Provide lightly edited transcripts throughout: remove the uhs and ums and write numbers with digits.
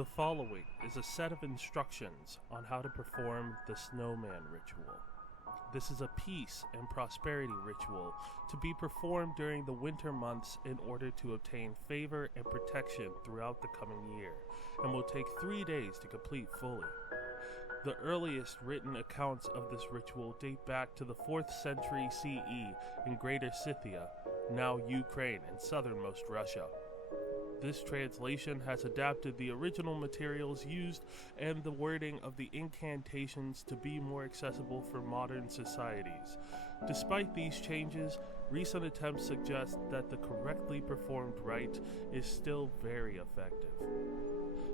The following is a set of instructions on how to perform the Snowman ritual. This is a peace and prosperity ritual to be performed during the winter months in order to obtain favor and protection throughout the coming year, and will take 3 days to complete fully. The earliest written accounts of this ritual date back to the 4th century CE in Greater Scythia, now Ukraine and southernmost Russia. This translation has adapted the original materials used and the wording of the incantations to be more accessible for modern societies. Despite these changes, recent attempts suggest that the correctly performed rite is still very effective.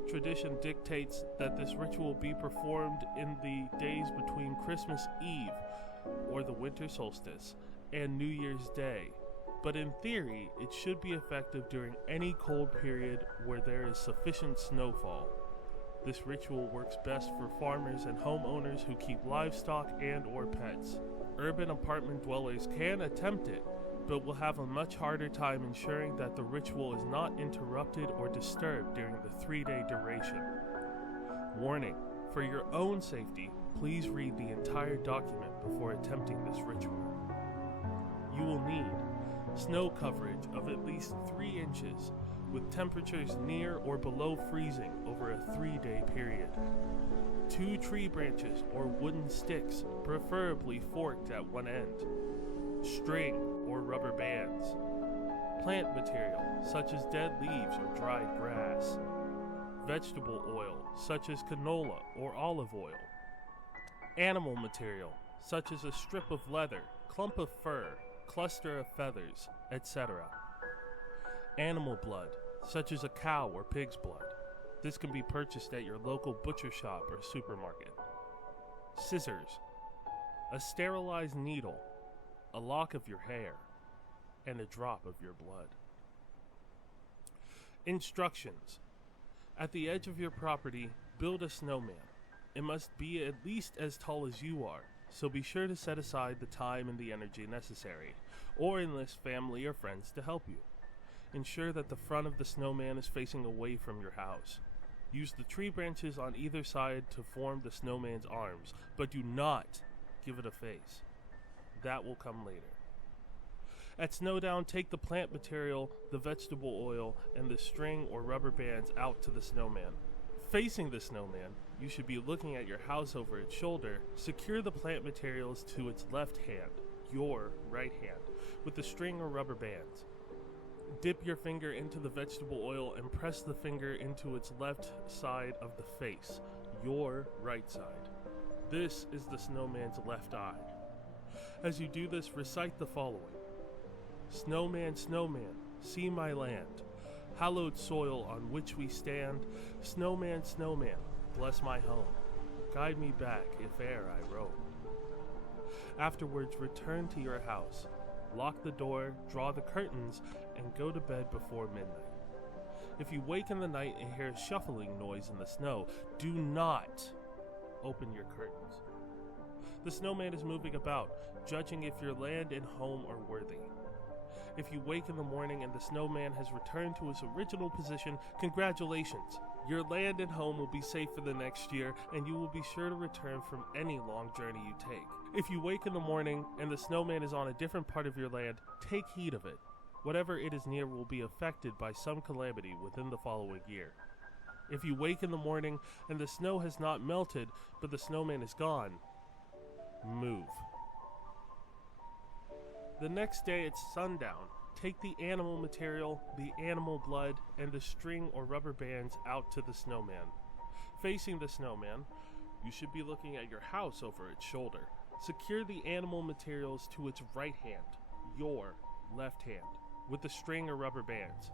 Tradition dictates that this ritual be performed in the days between Christmas Eve, or the winter solstice, and New Year's Day. But in theory, it should be effective during any cold period where there is sufficient snowfall. This ritual works best for farmers and homeowners who keep livestock and or pets. Urban apartment dwellers can attempt it, but will have a much harder time ensuring that the ritual is not interrupted or disturbed during the 3-day duration. Warning: for your own safety, please read the entire document before attempting this ritual. You will need snow coverage of at least 3 inches, with temperatures near or below freezing over a 3-day period. 2 tree branches or wooden sticks, preferably forked at one end. String or rubber bands. Plant material, such as dead leaves or dried grass. Vegetable oil, such as canola or olive oil. Animal material, such as a strip of leather, clump of fur, cluster of feathers, etc. Animal blood, such as a cow or pig's blood. This can be purchased at your local butcher shop or supermarket. Scissors, a sterilized needle, a lock of your hair, and a drop of your blood. Instructions: at the edge of your property, build a snowman. It must be at least as tall as you are, so be sure to set aside the time and the energy necessary, or enlist family or friends to help you. Ensure that the front of the snowman is facing away from your house. Use the tree branches on either side to form the snowman's arms, but do not give it a face. That will come later. At Snowdown, take the plant material, the vegetable oil, and the string or rubber bands out to the snowman. Facing the snowman, you should be looking at your house over its shoulder. Secure the plant materials to its left hand, your right hand, with the string or rubber bands. Dip your finger into the vegetable oil and press the finger into its left side of the face, your right side. This is the snowman's left eye. As you do this, recite the following: Snowman, snowman, see my land, hallowed soil on which we stand. Snowman, snowman, bless my home, guide me back if e'er I roam. Afterwards, return to your house, lock the door, draw the curtains, and go to bed before midnight. If you wake in the night and hear a shuffling noise in the snow, do not open your curtains. The snowman is moving about, judging if your land and home are worthy. If you wake in the morning and the snowman has returned to its original position, congratulations! Your land and home will be safe for the next year, and you will be sure to return from any long journey you take. If you wake in the morning and the snowman is on a different part of your land, take heed of it. Whatever it is near will be affected by some calamity within the following year. If you wake in the morning and the snow has not melted, but the snowman is gone, move. The next day at sundown, take the animal material, the animal blood, and the string or rubber bands out to the snowman. Facing the snowman, you should be looking at your house over its shoulder. Secure the animal materials to its right hand, your left hand, with the string or rubber bands.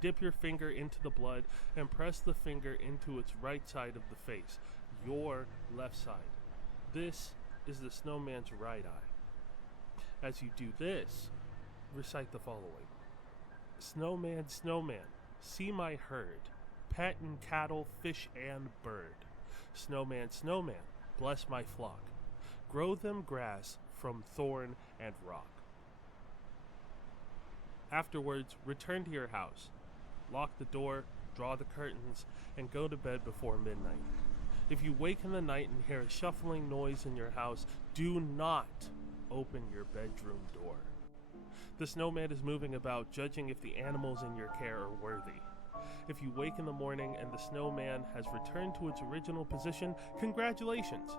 Dip your finger into the blood and press the finger into its right side of the face, your left side. This is the snowman's right eye. As you do this, recite the following: Snowman, snowman, see my herd, pet and cattle, fish and bird. Snowman, snowman, bless my flock, grow them grass from thorn and rock. Afterwards, return to your house, lock the door, draw the curtains, and go to bed before midnight. If you wake in the night and hear a shuffling noise in your house, do not open your bedroom door. The snowman is moving about, judging if the animals in your care are worthy. If you wake in the morning and the snowman has returned to its original position, congratulations!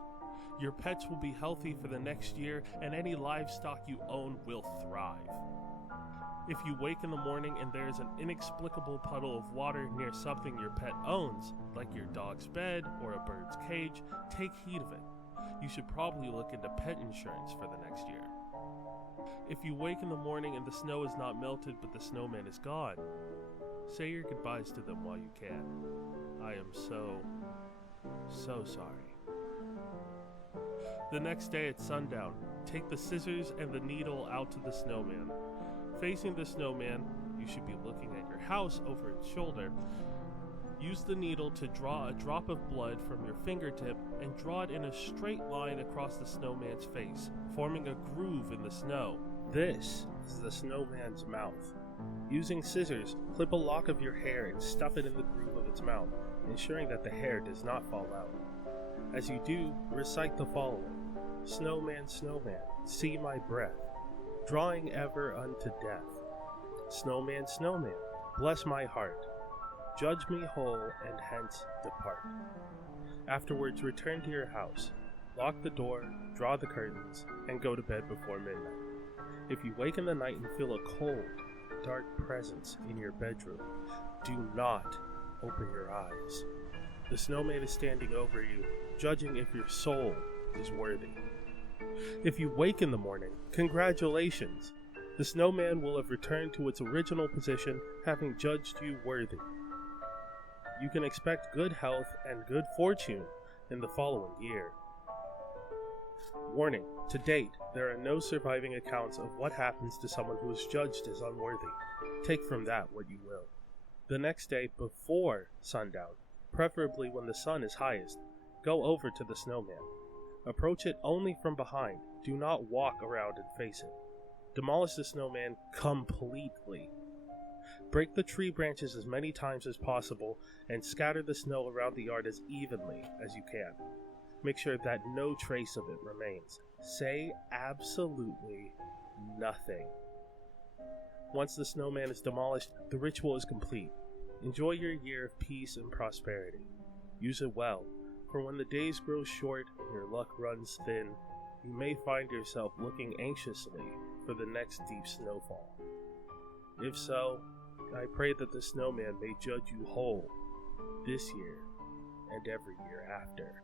Your pets will be healthy for the next year, and any livestock you own will thrive. If you wake in the morning and there is an inexplicable puddle of water near something your pet owns, like your dog's bed or a bird's cage, take heed of it. You should probably look into pet insurance for the next year. If you wake in the morning and the snow is not melted but the snowman is gone, say your goodbyes to them while you can. I am so sorry. The next day at sundown, take the scissors and the needle out to the snowman. Facing the snowman, you should be looking at your house over its shoulder. Use the needle to draw a drop of blood from your fingertip and draw it in a straight line across the snowman's face, forming a groove in the snow. This is the snowman's mouth. Using scissors, clip a lock of your hair and stuff it in the groove of its mouth, ensuring that the hair does not fall out. As you do, recite the following. Snowman, snowman, see my breath, drawing ever unto death. Snowman, snowman, bless my heart, judge me whole and hence depart. Afterwards, return to your house, lock the door, draw the curtains, and go to bed before midnight. If you wake in the night and feel a cold, dark presence in your bedroom, do not open your eyes. The snowman is standing over you, judging if your soul is worthy. If you wake in the morning, congratulations! The snowman will have returned to its original position, having judged you worthy. You can expect good health and good fortune in the following year. Warning, to date, there are no surviving accounts of what happens to someone who is judged as unworthy. Take from that what you will. The next day before sundown, preferably when the sun is highest, go over to the snowman. Approach it only from behind. Do not walk around and face it. Demolish the snowman completely. Break the tree branches as many times as possible and scatter the snow around the yard as evenly as you can. Make sure that no trace of it remains. Say absolutely nothing. Once the snowman is demolished, the ritual is complete. Enjoy your year of peace and prosperity. Use it well, for when the days grow short and your luck runs thin, you may find yourself looking anxiously for the next deep snowfall. If so, I pray that the snowman may judge you whole this year and every year after.